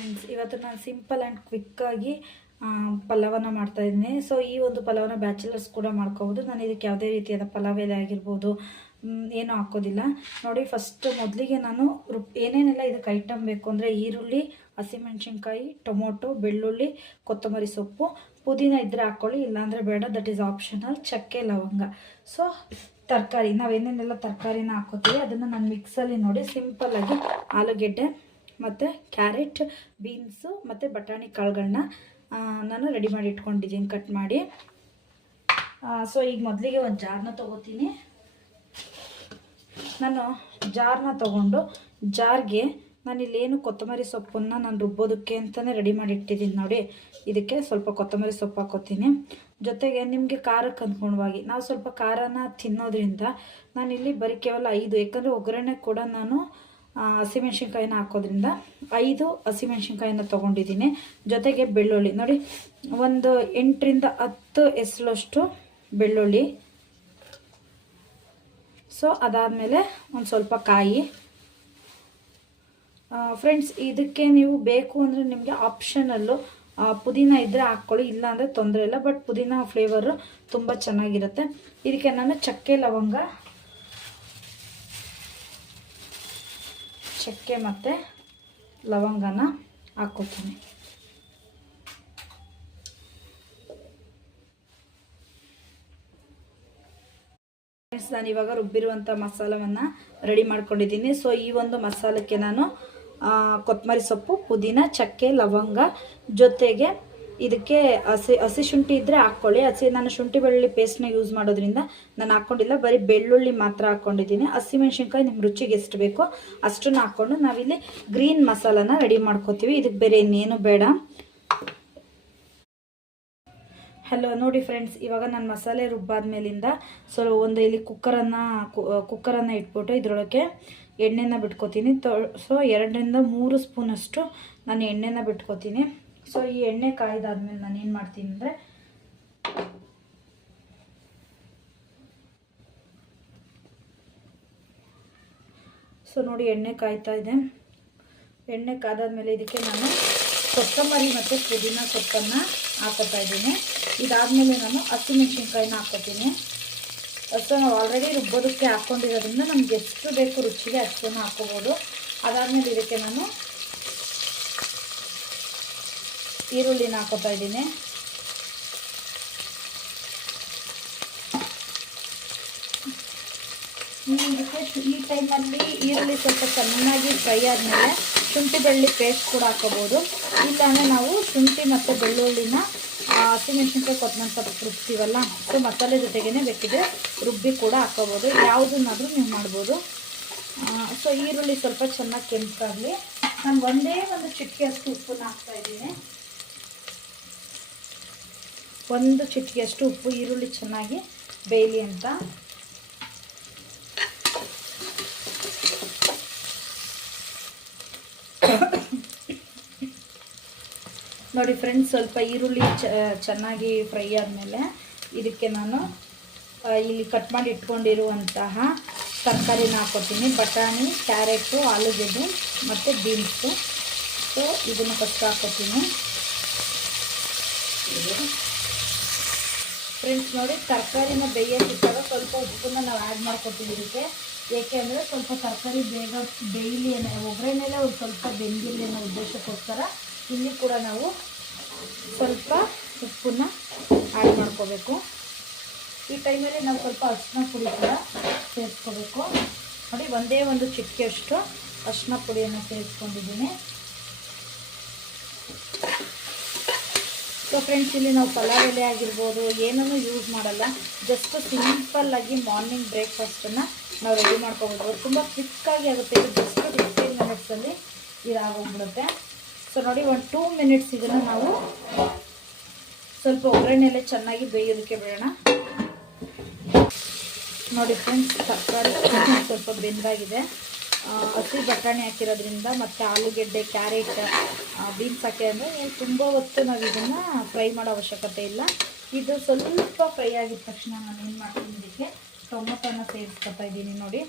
Friends ಇವತ್ತು ನಾನು simple and ಕ್ವಿಕ್ಕಾಗಿ ಪಲಾವನ್ನ ಮಾಡ್ತಾ ಇದ್ದೀನಿ. ಸೊ ಈ ಒಂದು ಪಲಾವನ್ನ ಬ್ಯಾಚುಲರ್ಸ್ ಕೂಡ ಮಾಡ್ಕೋಬೋದು. ನಾನು ಇದಕ್ಕೆ ಯಾವುದೇ ರೀತಿಯಾದ ಪಲಾವ್ ಎಲೆ ಆಗಿರ್ಬೋದು ಏನೂ ಹಾಕೋದಿಲ್ಲ. ನೋಡಿ ಫಸ್ಟ್ ಮೊದಲಿಗೆ ನಾನು ರುಬ್ ಏನೇನೆಲ್ಲ ಇದಕ್ಕೆ ಐಟಮ್ ಬೇಕು ಅಂದರೆ ಈರುಳ್ಳಿ ಹಸಿಮೆಣಸಿನ್ಕಾಯಿ ಟೊಮೊಟೊ, ಬೆಳ್ಳುಳ್ಳಿ, ಕೊತ್ತಂಬರಿ ಸೊಪ್ಪು, ಪುದೀನ ಇದ್ದರೆ ಹಾಕ್ಕೊಳ್ಳಿ ಇಲ್ಲಾಂದರೆ ಬೇಡ ದಟ್ ಈಸ್ ಆಪ್ಷನಲ್ ಚಕ್ಕೆ, ಲವಂಗ. ಸೊ ತರಕಾರಿ, ನಾವು ಏನೇನೆಲ್ಲ ತರಕಾರಿನ ಹಾಕೋತೀವಿ, ಅದನ್ನು ನಾನು ಮಿಕ್ಸಲ್ಲಿ ನೋಡಿ ಸಿಂಪಲ್ಲಾಗಿ ಆಲೂಗೆಡ್ಡೆ ಮತ್ತು ಕ್ಯಾರೆಟ್, ಬೀನ್ಸು ಮತ್ತು ಬಟಾಣಿ ಕಾಳುಗಳನ್ನ ನಾನು ರೆಡಿ ಮಾಡಿ ಇಟ್ಕೊಂಡಿದ್ದೀನಿ ಕಟ್ ಮಾಡಿ. ಸೊ ಈಗ ಮೊದಲಿಗೆ ಒಂದು ಜಾರ್ನ ತೊಗೋತೀನಿ. ನಾನು ಜಾರ್ನ ತೊಗೊಂಡು ಜಾರ್ಗೆ ನಾನು ಇಲ್ಲೇನು ಕೊತ್ತಂಬರಿ ಸೊಪ್ಪನ್ನು ನಾನು ರುಬ್ಬೋದಕ್ಕೆ ಅಂತಲೇ ರೆಡಿ ಮಾಡಿ ಇಟ್ಟಿದ್ದೀನಿ ನೋಡಿ. ಇದಕ್ಕೆ ಸ್ವಲ್ಪ ಕೊತ್ತಂಬರಿ ಸೊಪ್ಪು ಹಾಕೋತೀನಿ. ಜೊತೆಗೆ ನಿಮಗೆ ಖಾರಕ್ಕೆ ಅನುಗುಣವಾಗಿ, ನಾವು ಸ್ವಲ್ಪ ಖಾರನ ತಿನ್ನೋದ್ರಿಂದ ನಾನಿಲ್ಲಿ ಬರೀ ಕೇವಲ ಐದು, ಯಾಕಂದರೆ ಒಗ್ಗರಣೆ ಕೂಡ ನಾನು ಹಸಿಮೆಣ್ಸಿನ್ಕಾಯಿನ ಹಾಕೋದ್ರಿಂದ ಐದು ಹಸಿಮೆಣ್ಸಿನ್ಕಾಯಿನ ತೊಗೊಂಡಿದ್ದೀನಿ. ಜೊತೆಗೆ ಬೆಳ್ಳುಳ್ಳಿ. ನೋಡಿ, ಒಂದು ಎಂಟರಿಂದ ಹತ್ತು ಎಸಳಷ್ಟು ಬೆಳ್ಳುಳ್ಳಿ. ಸೊ ಅದಾದಮೇಲೆ ಒಂದು ಸ್ವಲ್ಪ ಕಾಯಿ. ಫ್ರೆಂಡ್ಸ್ ಇದಕ್ಕೆ ನೀವು ಬೇಕು ಅಂದರೆ ನಿಮಗೆ ಆಪ್ಷನಲ್ಲು ಪುದೀನ ಇದ್ದರೆ ಹಾಕ್ಕೊಳ್ಳಿ ಇಲ್ಲ ಅಂದರೆ ತೊಂದರೆ ಇಲ್ಲ ಬಟ್ ಪುದೀನ ಫ್ಲೇವರು ತುಂಬ ಚೆನ್ನಾಗಿರುತ್ತೆ. ಇದಕ್ಕೆ ನಾನು ಚಕ್ಕೆ, ಲವಂಗ ಚಕ್ಕೆ ಮತ್ತು ಲವಂಗನ ಹಾಕ್ಕೋತೀನಿ ನಾನು ಇವಾಗ ರುಬ್ಬಿರುವಂಥ ಮಸಾಲವನ್ನು ರೆಡಿ ಮಾಡ್ಕೊಂಡಿದ್ದೀನಿ. ಸೊ ಈ ಒಂದು ಮಸಾಲಕ್ಕೆ ನಾನು ಕೊತ್ತಂಬರಿ ಸೊಪ್ಪು, ಪುದೀನ, ಚಕ್ಕೆ, ಲವಂಗ ಜೊತೆಗೆ ಇದಕ್ಕೆ ಹಸಿ ಹಸಿ ಶುಂಠಿ ಇದ್ದರೆ ಹಾಕ್ಕೊಳ್ಳಿ. ಹಸಿ, ನಾನು ಶುಂಠಿ ಬೆಳ್ಳುಳ್ಳಿ ಪೇಸ್ಟ್ನ ಯೂಸ್ ಮಾಡೋದ್ರಿಂದ ನಾನು ಹಾಕ್ಕೊಂಡಿಲ್ಲ. ಬರೀ ಬೆಳ್ಳುಳ್ಳಿ ಮಾತ್ರ ಹಾಕ್ಕೊಂಡಿದ್ದೀನಿ. ಹಸಿಮೆಣ್ಸಿನ್ಕಾಯಿ ನಿಮ್ಮ ರುಚಿಗೆ ಎಷ್ಟು ಬೇಕೋ ಅಷ್ಟನ್ನು ಹಾಕ್ಕೊಂಡು ನಾವಿಲ್ಲಿ ಗ್ರೀನ್ ಮಸಾಲಾನ ರೆಡಿ ಮಾಡ್ಕೋತೀವಿ. ಇದಕ್ಕೆ ಬೇರೆ ಇನ್ನೇನು ಬೇಡ. ಹಲೋ ನೋಡಿ ಫ್ರೆಂಡ್ಸ್ ಇವಾಗ ನಾನು ಮಸಾಲೆ ರುಬ್ಬಾದ ಮೇಲಿಂದ ಸೊ ಒಂದು ಇಲ್ಲಿ ಕುಕ್ಕರನ್ನು ಕುಕ್ಕರನ್ನು ಇಟ್ಬಿಟ್ಟು ಇದರೊಳಗೆ ಎಣ್ಣೆನ ಬಿಟ್ಕೋತೀನಿ. ಸೊ ಎರಡರಿಂದ ಮೂರು ಸ್ಪೂನಷ್ಟು ನಾನು ಎಣ್ಣೆನ ಬಿಟ್ಕೋತೀನಿ. ಸೊ ಈ ಎಣ್ಣೆ ಕಾಯ್ದಾದ್ಮೇಲೆ ನಾನು ಏನು ಮಾಡ್ತೀನಿ ಅಂದರೆ ಸೊ ನೋಡಿ ಎಣ್ಣೆ ಕಾಯ್ತಾ ಇದೆ. ಎಣ್ಣೆ ಕಾದಾದ್ಮೇಲೆ ಇದಕ್ಕೆ ನಾನು ಕೊತ್ತಂಬರಿ ಮತ್ತು ಪುದೀನ ಸೊಪ್ಪನ್ನು ಹಾಕೋತಾ ಇದ್ದೀನಿ. ಇದಾದಮೇಲೆ ನಾನು ಹಸಿಮೆಣ್ಸಿನ್ಕಾಯಿನ ಹಾಕೋತೀನಿ. ಸೊ ನಾವು ಆಲ್ರೆಡಿ ರುಬ್ಬೋದಕ್ಕೆ ಹಾಕ್ಕೊಂಡಿರೋದ್ರಿಂದ ನಮ್ಗೆ ಎಷ್ಟು ಬೇಕು ರುಚಿಗೆ ಅಷ್ಟನ್ನು ಹಾಕ್ಕೋಬೋದು. ಅದಾದಮೇಲೆ ಇದಕ್ಕೆ ನಾನು ಈರುಳ್ಳಿನ ಹಾಕೋತಾ ಇದ್ದೀನಿ. ಈ ಟೈಮಲ್ಲಿ ಈರುಳ್ಳಿ ಸ್ವಲ್ಪ ಚೆನ್ನಾಗಿ ಫ್ರೈ ಆದಮೇಲೆ ಶುಂಠಿ ಬೆಳ್ಳಿ ಪೇಸ್ಟ್ ಕೂಡ ಹಾಕೋಬೋದು. ಇಲ್ಲಾಂದರೆ ನಾವು ಶುಂಠಿ ಮತ್ತು ಬೆಳ್ಳುಳ್ಳಿನ ಹಸಿಮೆಣಸಿನ್ಕಾಯಿ ಕೊತ್ತಂಬರಿ ಸೊಪ್ಪು ರುಬ್ತೀವಲ್ಲ ಸೊ ಮಸಾಲೆ ಜೊತೆಗೇ ಬೇಕಿದ್ರೆ ರುಬ್ಬಿ ಕೂಡ ಹಾಕೋಬೋದು. ಯಾವುದನ್ನಾದರೂ ನೀವು ಮಾಡ್ಬೋದು. ಸೊ ಈರುಳ್ಳಿ ಸ್ವಲ್ಪ ಚೆನ್ನಾಗಿ ಕೆಂಪಾಗಲಿ. ನಾನು ಒಂದೇ ಒಂದು ಚಿಟಿಕೆಯಷ್ಟು ಉಪ್ಪನ್ನ ಹಾಕ್ತಾ ಇದ್ದೀನಿ. ಒಂದು ಚಿಟಿಕೆಯಷ್ಟು ಉಪ್ಪು, ಈರುಳ್ಳಿ ಚೆನ್ನಾಗಿ ಬೇಯಲಿ ಅಂತ. ನೋಡಿ ಫ್ರೆಂಡ್ಸ್ ಸ್ವಲ್ಪ ಈರುಳ್ಳಿ ಚೆನ್ನಾಗಿ ಫ್ರೈ ಆದಮೇಲೆ ಇದಕ್ಕೆ ನಾನು ಇಲ್ಲಿ ಕಟ್ ಮಾಡಿ ಇಟ್ಕೊಂಡಿರುವಂತಹ ತರಕಾರಿನ ಹಾಕೋತೀನಿ ಬಟಾಣಿ, ಕ್ಯಾರೆಟು, ಆಲೂಗೆಡ್ಡೆ ಮತ್ತು ಬೀನ್ಸು. ಸೊ ಇದನ್ನು ಫಸ್ಟ್ ಹಾಕೋತೀನಿ ಫ್ರೆಂಡ್ಸ್ ನೋಡಿ ತರಕಾರಿನ ಬೇಯೋಕ್ಕಿಟ್ಟಾಗ ಸ್ವಲ್ಪ ಉಪ್ಪನ್ನ ನಾವು ಆ್ಯಡ್ ಮಾಡ್ಕೊತೀವಿ ಇದಕ್ಕೆ. ಏಕೆ ಅಂದರೆ ಸ್ವಲ್ಪ ತರಕಾರಿ ಬೇಗ ಬೇಯಲಿ ಅನ್ನೋ ಒಗ್ಗರಣೆಲೆ ಒಂದು ಸ್ವಲ್ಪ ಬೆಂದಿರಲಿ ಅನ್ನೋ ಉದ್ದೇಶಕ್ಕೋಸ್ಕರ ಇಲ್ಲಿ ಕೂಡ ನಾವು ಸ್ವಲ್ಪ ಉಪ್ಪನ್ನ ಆ್ಯಡ್ ಮಾಡ್ಕೋಬೇಕು. ಈ ಟೈಮಲ್ಲಿ ನಾವು ಸ್ವಲ್ಪ ಅರಿಶಿನ ಪುಡಿ ಕೂಡ ಸೇರಿಸ್ಕೋಬೇಕು. ನೋಡಿ ಒಂದೇ ಒಂದು ಚಿಟಿಕೆಯಷ್ಟು ಅರಿಶಿನ ಪುಡಿಯನ್ನು ಸೇರಿಸ್ಕೊಂಡಿದ್ದೀನಿ. ಫ್ರೆಂಡ್ಸ್ ಇಲ್ಲಿ ನಾವು ಪಲಾವ್ ಎಲೆ ಆಗಿರ್ಬೋದು, ಏನನ್ನು ಯೂಸ್ ಮಾಡಲ್ಲ. ಜಸ್ಟ್ ಸಿಂಪಲ್ಲಾಗಿ ಮಾರ್ನಿಂಗ್ ಬ್ರೇಕ್ಫಾಸ್ಟನ್ನು ನಾವು ರೆಡಿ ಮಾಡ್ಕೊಬೋದು. ತುಂಬ ಕ್ವಿಕ್ಕಾಗಿ ಆಗುತ್ತೆ. ಇದು ಜಸ್ಟ್ ಫಿಫ್ಟೀನ್ ಮಿನಿಟ್ಸಲ್ಲಿ ಇದಾಗೋಗ್ಬಿಡುತ್ತೆ ಸೊ ನೋಡಿ, ಒಂದು ಟೂ ಮಿನಿಟ್ಸ್ ಇದನ್ನು ನಾವು ಸ್ವಲ್ಪ ಒಗ್ಗರಣೆಯಲ್ಲೇ ಚೆನ್ನಾಗಿ ಬೇಯೋದಕ್ಕೆ ಬಿಡೋಣ. ನೋಡಿ ಫ್ರೆಂಡ್ಸ್ ತರಕಾರಿ ಸ್ವಲ್ಪ ಬೆಂದಾಗಿದೆ. ಹಸಿ ಬಟಾಣಿ ಹಾಕಿರೋದ್ರಿಂದ ಮತ್ತು ಆಲೂಗೆಡ್ಡೆ, ಕ್ಯಾರೆಟ್ ಬೀನ್ಸ್ ಹಾಕಿದ್ರೆ ತುಂಬ ಹೊತ್ತು ನಾವು ಇದನ್ನು ಫ್ರೈ ಮಾಡೋ ಅವಶ್ಯಕತೆ ಇಲ್ಲ. ಇದು ಸ್ವಲ್ಪ ಫ್ರೈ ಆಗಿದ ತಕ್ಷಣ ನಾನು ಏನು ಮಾಡ್ತೀನಿ ಇದಕ್ಕೆ? ಟೊಮೊಟೊನ ಸೇರಿಸ್ಕೊತಾ ಇದ್ದೀನಿ ನೋಡಿ.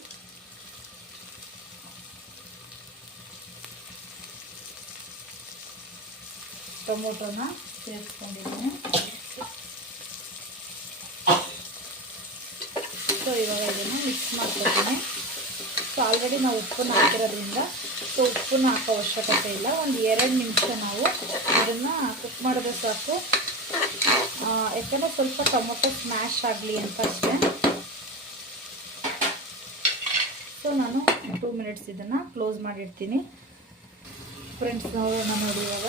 ಟೊಮೊಟೊನ ಸೇರಿಸ್ಕೊಂಡಿದ್ದೀನಿ. ಸೊ ಇವಾಗ ಇದನ್ನು ಮಿಕ್ಸ್ ಮಾಡ್ಕೊತೀನಿ. ಆಲ್ರೆಡಿ ನಾವು ಉಪ್ಪನ್ನು ಹಾಕಿರೋದ್ರಿಂದ ಸೊ ಉಪ್ಪನ್ನು ಹಾಕೋ ಅವಶ್ಯಕತೆ ಇಲ್ಲ. ಒಂದು ಎರಡು ನಿಮಿಷ ನಾವು ಅದನ್ನು ಕುಕ್ ಮಾಡಿದ್ರೆ ಸಾಕು. ಯಾಕಂದರೆ ಸ್ವಲ್ಪ ಟೊಮೊಟೊ ಸ್ಮ್ಯಾಶ್ ಆಗಲಿ ಅಂತ ಅಷ್ಟೇ. ಸೊ ನಾನು ಟೂ ಮಿನಿಟ್ಸ್ ಇದನ್ನು ಕ್ಲೋಸ್ ಮಾಡಿರ್ತೀನಿ. ಫ್ರೆಂಡ್ಸ್ ನೋಡೋಣ ನೋಡಿ ಇವಾಗ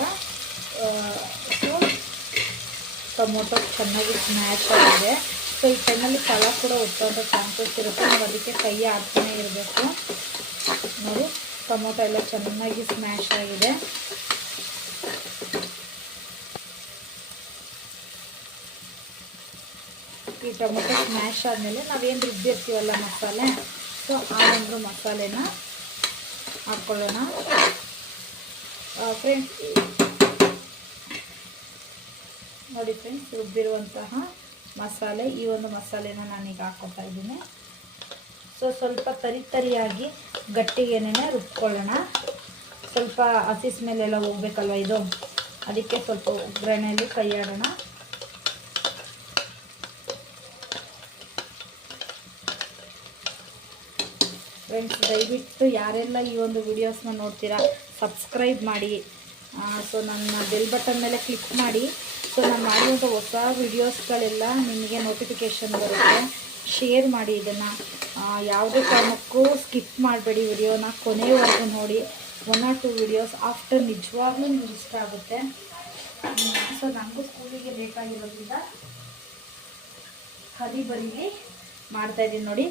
ಸೊ ಟೊಮೊಟೊ ಚೆನ್ನಾಗಿ ಸ್ಮ್ಯಾಶ್ ಆಗಿದೆ. ಸೊ ಈ ಟೈಮಲ್ಲಿ ಫಲ ಕೂಡ ಒತ್ತುವಂಥ ಚಾನ್ಸಸ್ ಇರುತ್ತೆ. ನಾವು ಅದಕ್ಕೆ ಕೈ ಆಡ್ತಾನೆ ಇರಬೇಕು. ನೋಡಿ, ಟೊಮೊಟೊ ಎಲ್ಲ ಚೆನ್ನಾಗಿ ಸ್ಮ್ಯಾಶ್ ಆಗಿದೆ. ಈ ಟೊಮೊಟೊ ಸ್ಮ್ಯಾಶ್ ಆದಮೇಲೆ ನಾವೇನು ರುಬ್ಬಿರ್ತೀವಲ್ಲ ಮಸಾಲೆ? ಸೊ ಆ ಒಂದು ಮಸಾಲೆನ ಹಾಕ್ಕೊಳ್ಳೋಣ ಫ್ರೆಂಡ್ಸ್ ನೋಡಿ ಫ್ರೆಂಡ್ಸ್ ರುಬ್ಬಿರುವಂತಹ ಮಸಾಲೆ, ಈ ಒಂದು ಮಸಾಲೆನ ನಾನೀಗ ಹಾಕ್ಕೊತಾ ಇದ್ದೀನಿ. ಸೊ ಸ್ವಲ್ಪ ತರಿ ತರಿಯಾಗಿ ಗಟ್ಟಿಗೆನೇ ರುಬ್ಕೊಳ್ಳೋಣ. ಸ್ವಲ್ಪ ಹಸಿ ಮೇಲೆಲ್ಲ ಹೋಗ್ಬೇಕಲ್ವ ಇದು? ಅದಕ್ಕೆ ಸ್ವಲ್ಪ ಒಗ್ಗರಣೆಯಲ್ಲಿ ಕೈ ಆಡೋಣ. ಫ್ರೆಂಡ್ಸ್ ದಯವಿಟ್ಟು ಯಾರೆಲ್ಲ ಈ ಒಂದು ವಿಡಿಯೋಸ್ನ ನೋಡ್ತೀರಾ ಸಬ್ಸ್ಕ್ರೈಬ್ ಮಾಡಿ. ಸೊ ನನ್ನ ಬೆಲ್ ಬಟನ್ ಮೇಲೆ ಕ್ಲಿಕ್ ಮಾಡಿ. ಸೊ ನಾನು ಮಾಡುವಂಥ ಹೊಸ ವಿಡಿಯೋಸ್ಗಳೆಲ್ಲ ನಿಮಗೆ ನೋಟಿಫಿಕೇಷನ್ ಬರುತ್ತೆ. ಶೇರ್ ಮಾಡಿ ಇದನ್ನು. ಯಾವುದೇ ಕಾರಣಕ್ಕೂ ಸ್ಕಿಪ್ ಮಾಡಬೇಡಿ ವಿಡಿಯೋನ ಕೊನೆವರೆಗೂ ನೋಡಿ. One or two videos after ನಿಜವಾಗ್ಲೂ ನಿಮ್ಗೆ ಇಷ್ಟ ಆಗುತ್ತೆ. ಸೊ ನನಗೂ ಸ್ಕೂಲಿಗೆ ಬೇಕಾಗಿರೋದ್ರಿಂದ ಹದಿ ಬರೀಲಿ ಮಾಡ್ತಾ ಇದ್ದೀನಿ ನೋಡಿ.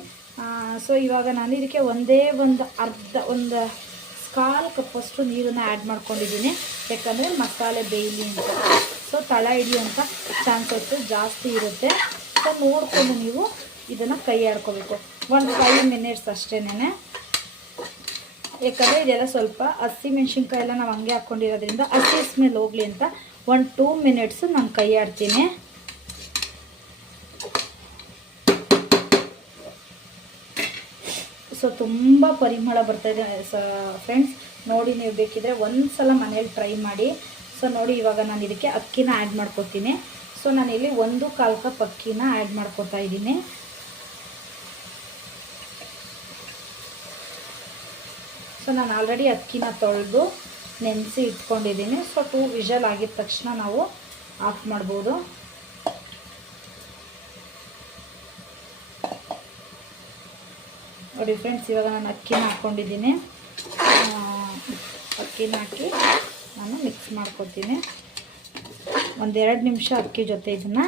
ಸೊ ಇವಾಗ ನಾನು ಇದಕ್ಕೆ ಒಂದೇ ಒಂದು ಅರ್ಧ, ಒಂದು ಕಾಲು ಕಪ್ಪಷ್ಟು ನೀರನ್ನು ಆ್ಯಡ್ ಮಾಡ್ಕೊಂಡಿದ್ದೀನಿ. ಯಾಕಂದರೆ ಮಸಾಲೆ ಬೇಯಲಿ ಅಂತ. ಸೊ ತಳ ಹಿಡಿಯುವಂಥ ಚಾನ್ಸಸ್ಸು ಜಾಸ್ತಿ ಇರುತ್ತೆ. ಸೊ ನೋಡಿಕೊಂಡು ನೀವು ಇದನ್ನು ಕೈ ಆಡ್ಕೋಬೇಕು ಒಂದು ಫೈವ್ ಮಿನಿಟ್ಸ್ ಅಷ್ಟೇನೆ ಯಾಕಂದರೆ ಇದೆಲ್ಲ ಸ್ವಲ್ಪ ಹಸಿ ಮೆಣಸಿನ್ಕಾಯಿ ಎಲ್ಲ ನಾವು ಹಂಗೆ ಹಾಕ್ಕೊಂಡಿರೋದ್ರಿಂದ ಹಸಿ ಸ್ಮೆಲ್ ಹೋಗಲಿ ಅಂತ ಒಂದು ಟೂ ಮಿನಿಟ್ಸು ನಾನು ಕೈ ಆಡ್ತೀನಿ ಸೊ ತುಂಬ ಪರಿಮಳ ಬರ್ತಾಯಿದೆ ಸ ಫ್ರೆಂಡ್ಸ್ ನೋಡಿ ನೀವು ಬೇಕಿದ್ರೆ ಒಂದು ಸಲ ಮನೇಲಿ ಟ್ರೈ ಮಾಡಿ. ಸೊ ನೋಡಿ, ಇವಾಗ ನಾನು ಇದಕ್ಕೆ ಅಕ್ಕಿನ ಆ್ಯಡ್ ಮಾಡ್ಕೊತೀನಿ. ಸೊ ನಾನಿಲ್ಲಿ ಒಂದು ಕಾಲು ಕಪ್ ಅಕ್ಕಿನ ಆ್ಯಡ್ ಮಾಡ್ಕೊತಾ ಇದ್ದೀನಿ. ಸೊ ನಾನು ಆಲ್ರೆಡಿ ಅಕ್ಕಿನ ತೊಳೆದು ನೆನೆಸಿ ಇಟ್ಕೊಂಡಿದ್ದೀನಿ. ಸೊ ಟೂ ವಿಷಲ್ ಆಗಿದ ತಕ್ಷಣ ನಾವು ಆಫ್ ಮಾಡ್ಬೋದು. ನೋಡಿ ಫ್ರೆಂಡ್ಸ್ ಇವಾಗ ನಾನು ಅಕ್ಕಿನ ಹಾಕ್ಕೊಂಡಿದ್ದೀನಿ ಅಕ್ಕಿನ ಹಾಕಿ. ನಾನು ಮಿಕ್ಸ್ ಮಾಡ್ಕೊತೀನಿ. ಒಂದೆರಡು ನಿಮಿಷ ಅಕ್ಕಿ ಜೊತೆ ಇದನ್ನು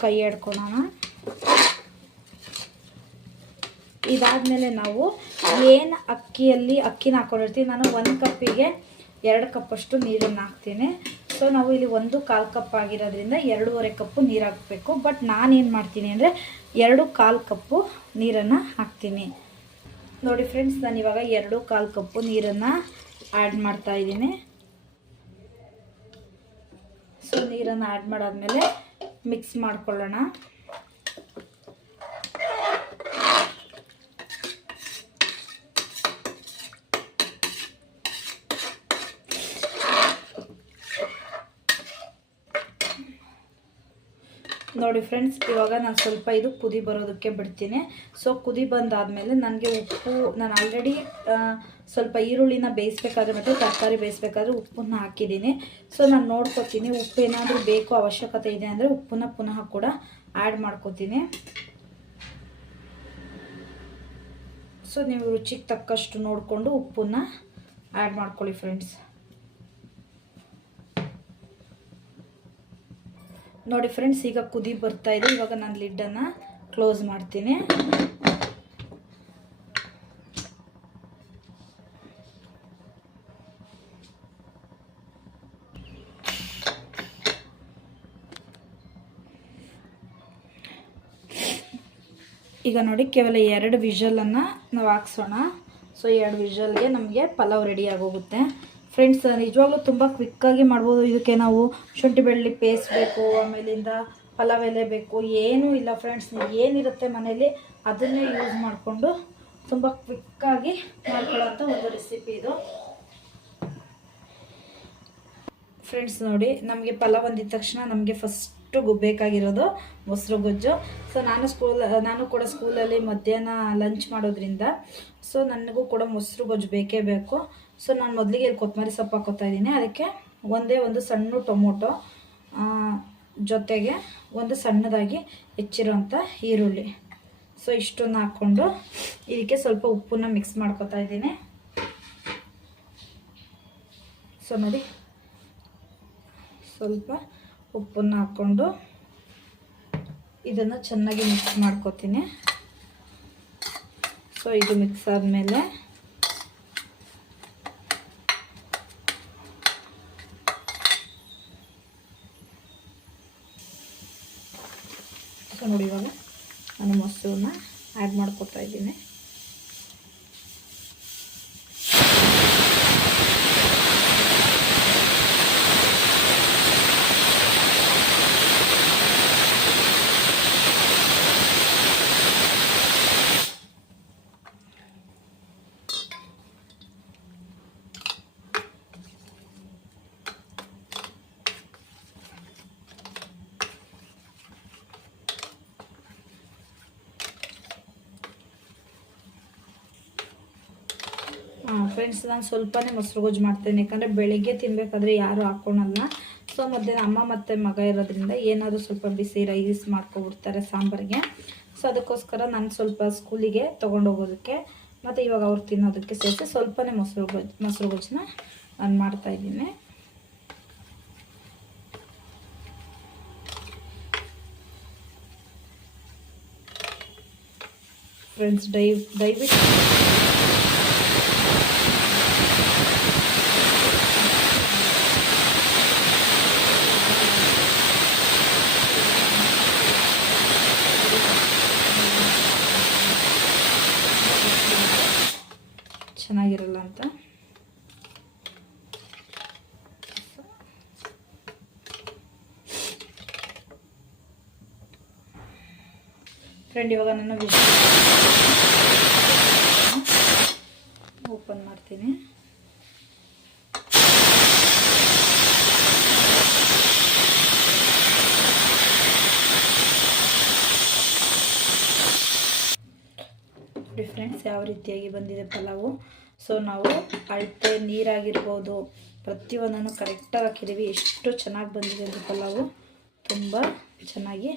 ಕೈ ಆಡ್ಕೊಳೋಣ ಇದಾದಮೇಲೆ ನಾವು ಏನು ಅಕ್ಕಿಯಲ್ಲಿ ಅಕ್ಕಿನ ಹಾಕೊಂಡಿರ್ತೀವಿ, ನಾನು ಒಂದು ಕಪ್ಪಿಗೆ ಎರಡು ಕಪ್ಪಷ್ಟು ನೀರನ್ನು ಹಾಕ್ತೀನಿ. ಸೊ ನಾವು ಇಲ್ಲಿ ಒಂದು ಕಾಲು ಕಪ್ ಆಗಿರೋದ್ರಿಂದ ಎರಡೂವರೆ ಕಪ್ಪು ನೀರು ಹಾಕಬೇಕು. ಬಟ್ ನಾನೇನು ಮಾಡ್ತೀನಿ ಅಂದರೆ ಎರಡು ಕಾಲು ಕಪ್ಪು ನೀರನ್ನು ಹಾಕ್ತೀನಿ. ನೋಡಿ ಫ್ರೆಂಡ್ಸ್ ನಾನು ಇವಾಗ ಎರಡು ಕಾಲು ಕಪ್ಪು ನೀರನ್ನು ಆ್ಯಡ್ ಮಾಡ್ತಾ ಸೊ ನೀರನ್ನು ಆ್ಯಡ್ ಮಾಡಾದ್ಮೇಲೆ ಮಿಕ್ಸ್ ಮಾಡ್ಕೊಳ್ಳೋಣ. ನೋಡಿ ಫ್ರೆಂಡ್ಸ್ ಇವಾಗ ನಾನು ಸ್ವಲ್ಪ ಇದು ಕುದಿ ಬರೋದಕ್ಕೆ ಬಿಡ್ತೀನಿ. ಸೊ ಕುದಿ ಬಂದಾದಮೇಲೆ ನನಗೆ ಉಪ್ಪು, ನಾನು ಆಲ್ರೆಡಿ ಸ್ವಲ್ಪ ಈರುಳ್ಳಿನ ಬೇಯಿಸ್ಬೇಕಾದ್ರೆ ಮತ್ತು ತರಕಾರಿ ಬೇಯಿಸ್ಬೇಕಾದ್ರೆ ಉಪ್ಪನ್ನ ಹಾಕಿದ್ದೀನಿ. ಸೊ ನಾನು ನೋಡ್ಕೊತೀನಿ ಉಪ್ಪು ಏನಾದರೂ ಬೇಕು, ಅವಶ್ಯಕತೆ ಇದೆ ಅಂದರೆ ಉಪ್ಪನ್ನ ಪುನಃ ಕೂಡ ಆ್ಯಡ್ ಮಾಡ್ಕೋತೀನಿ. ಸೊ ನೀವು ರುಚಿಗೆ ತಕ್ಕಷ್ಟು ನೋಡಿಕೊಂಡು ಉಪ್ಪನ್ನ ಆ್ಯಡ್ ಮಾಡ್ಕೊಳ್ಳಿ ಫ್ರೆಂಡ್ಸ್ ನೋಡಿ ಫ್ರೆಂಡ್ಸ್ ಈಗ ಕುದಿ ಬರ್ತಾ ಇದೆ. ಇವಾಗ ನಾನು ಲಿಡ್ಡನ್ನು ಕ್ಲೋಸ್ ಮಾಡ್ತೀನಿ. ಈಗ ನೋಡಿ ಕೇವಲ ಎರಡು ವಿಷಲನ್ನು ನಾವು ಹಾಕ್ಸೋಣ. ಸೊ ಎರಡು ವಿಷಲ್ಗೆ ನಮಗೆ ಪಲಾವ್ ರೆಡಿ ಆಗೋಗುತ್ತೆ. ಫ್ರೆಂಡ್ಸ್ ನಿಜವಾಗ್ಲೂ ತುಂಬ ಕ್ವಿಕ್ಕಾಗಿ ಮಾಡ್ಬೋದು. ಇದಕ್ಕೆ ನಾವು ಶುಂಠಿ ಬೆಳ್ಳಿ ಪೇಸ್ಟ್ ಬೇಕು, ಆಮೇಲಿಂದ ಪಲಾವ್ ಎಲೆ ಬೇಕು, ಏನೂ ಇಲ್ಲ ಫ್ರೆಂಡ್ಸ್ ಏನಿರುತ್ತೆ ಮನೇಲಿ ಅದನ್ನೇ ಯೂಸ್ ಮಾಡಿಕೊಂಡು ತುಂಬ ಕ್ವಿಕ್ಕಾಗಿ ಮಾಡ್ಕೊಳ್ಳೋಂಥ ಒಂದು ರೆಸಿಪಿ ಇದು. ಫ್ರೆಂಡ್ಸ್ ನೋಡಿ ನಮಗೆ ಪಲಾವ್ ಅಂದಿದ ತಕ್ಷಣ ನಮಗೆ ಫಸ್ಟು ಬೇಕಾಗಿರೋದು ಮೊಸರು ಗೊಜ್ಜು. ಸೊ ನಾನು ಸ್ಕೂಲ್ ನಾನು ಕೂಡ ಸ್ಕೂಲಲ್ಲಿ ಮಧ್ಯಾಹ್ನ ಲಂಚ್ ಮಾಡೋದ್ರಿಂದ ಸೊ ನನಗೂ ಕೂಡ ಮೊಸರು ಗೊಜ್ಜು ಬೇಕೇ ಬೇಕು. ಸೊ ನಾನು ಮೊದಲಿಗೆ ಇಲ್ಲಿ ಕೊತ್ತಂಬರಿ ಸೊಪ್ಪು ಹಾಕೋತಾ ಇದ್ದೀನಿ. ಅದಕ್ಕೆ ಒಂದೇ ಒಂದು ಸಣ್ಣ ಟೊಮೊಟೊ ಜೊತೆಗೆ ಒಂದು ಸಣ್ಣದಾಗಿ ಹೆಚ್ಚಿರೋಂಥ ಈರುಳ್ಳಿ. ಸೊ ಇಷ್ಟನ್ನು ಹಾಕ್ಕೊಂಡು ಇದಕ್ಕೆ ಸ್ವಲ್ಪ ಉಪ್ಪನ್ನ ಮಿಕ್ಸ್ ಮಾಡ್ಕೊತಾ ಇದ್ದೀನಿ. ಸೊ ನೋಡಿ. ಸ್ವಲ್ಪ ಉಪ್ಪನ್ನು ಹಾಕ್ಕೊಂಡು ಇದನ್ನು ಚೆನ್ನಾಗಿ ಮಿಕ್ಸ್ ಮಾಡ್ಕೊತೀನಿ. ಸೊ ಇದು ಮಿಕ್ಸ್ ಆದಮೇಲೆ ನೋಡಿ ಇವಾಗ ನಾನು ಮೊಸರನ್ನ ಆ್ಯಡ್ ಮಾಡ್ಕೊತಾ ಇದ್ದೀನಿ. ಫ್ರೆಂಡ್ಸ್ ನಾನು ಸ್ವಲ್ಪನೇ ಮೊಸರು ಗೊಜ್ಜು ಮಾಡ್ತೇನೆ. ಯಾಕಂದರೆ ಬೆಳಿಗ್ಗೆ ತಿನ್ನಬೇಕಾದ್ರೆ ಯಾರು ಹಾಕ್ಕೊಳಲ್ಲ ಸೊ ಮಧ್ಯಾಹ್ನ ಅಮ್ಮ ಮತ್ತು ಮಗ ಇರೋದ್ರಿಂದ ಏನಾದರೂ ಸ್ವಲ್ಪ ಬಿಸಿ ರೈಸ್ ಮಾಡ್ಕೊಬಿಡ್ತಾರೆ ಸಾಂಬಾರಿಗೆ. ಸೊ ಅದಕ್ಕೋಸ್ಕರ ನಾನು ಸ್ವಲ್ಪ ಸ್ಕೂಲಿಗೆ ತೊಗೊಂಡೋಗೋದಕ್ಕೆ ಮತ್ತು ಇವಾಗ ಅವ್ರು ತಿನ್ನೋದಕ್ಕೆ ಸೇರಿಸಿ ಸ್ವಲ್ಪನೇ ಮೊಸರು ಗೊಜ್ಜು ಮೊಸರು ಗೊಜ್ಜನ್ನ ನಾನು ಮಾಡ್ತಾಯಿದ್ದೀನಿ ಫ್ರೆಂಡ್ಸ್ ಡೈ ದಯವಿಟ್ಟು ಫ್ರೆಂಡ್ ಇವಾಗ ನಾನು ಓಪನ್ ಮಾಡ್ತೀನಿ. ನೋಡಿ ಯಾವ ರೀತಿಯಾಗಿ ಬಂದಿದೆ ಪಲಾವು? ಸೊ ನಾವು ಅಳತೆ ನೀರಾಗಿರ್ಬೋದು. ಪ್ರತಿಯೊಂದನ್ನು ಕರೆಕ್ಟಾಗಿ ಹಾಕಿದ್ದೀವಿ. ಎಷ್ಟು ಚೆನ್ನಾಗಿ ಬಂದಿದೆ ಅಂದರೆ ಪಲಾವು ತುಂಬ ಚೆನ್ನಾಗಿ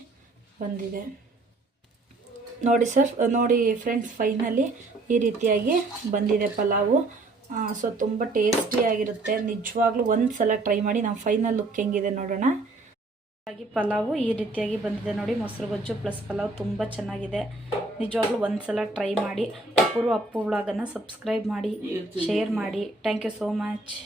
ಬಂದಿದೆ. ನೋಡಿ ಸರ್, ನೋಡಿ ಫ್ರೆಂಡ್ಸ್ ಫೈನಲಿ ಈ ರೀತಿಯಾಗಿ ಬಂದಿದೆ ಪಲಾವು. ಸೊ ತುಂಬ ಟೇಸ್ಟಿಯಾಗಿರುತ್ತೆ ನಿಜವಾಗ್ಲೂ ಒಂದು ಸಲ ಟ್ರೈ ಮಾಡಿ ನಾವು ಫೈನಲ್ ಲುಕ್ ಹೆಂಗಿದೆ ನೋಡೋಣ. ಹಾಗಾಗಿ ಪಲಾವು ಈ ರೀತಿಯಾಗಿ ಬಂದಿದೆ ನೋಡಿ ಮೊಸರು ಗೊಜ್ಜು ಪ್ಲಸ್ ಪಲಾವ್ ತುಂಬ ಚೆನ್ನಾಗಿದೆ. ನಿಜವಾಗ್ಲೂ ಒಂದು ಸಲ ಟ್ರೈ ಮಾಡಿ. ಅಪೂರ್ವ ಅಪ್ಪು ವ್ಲಾಗನ್ನು ಸಬ್ಸ್ಕ್ರೈಬ್ ಮಾಡಿ ಶೇರ್ ಮಾಡಿ. Thank you so much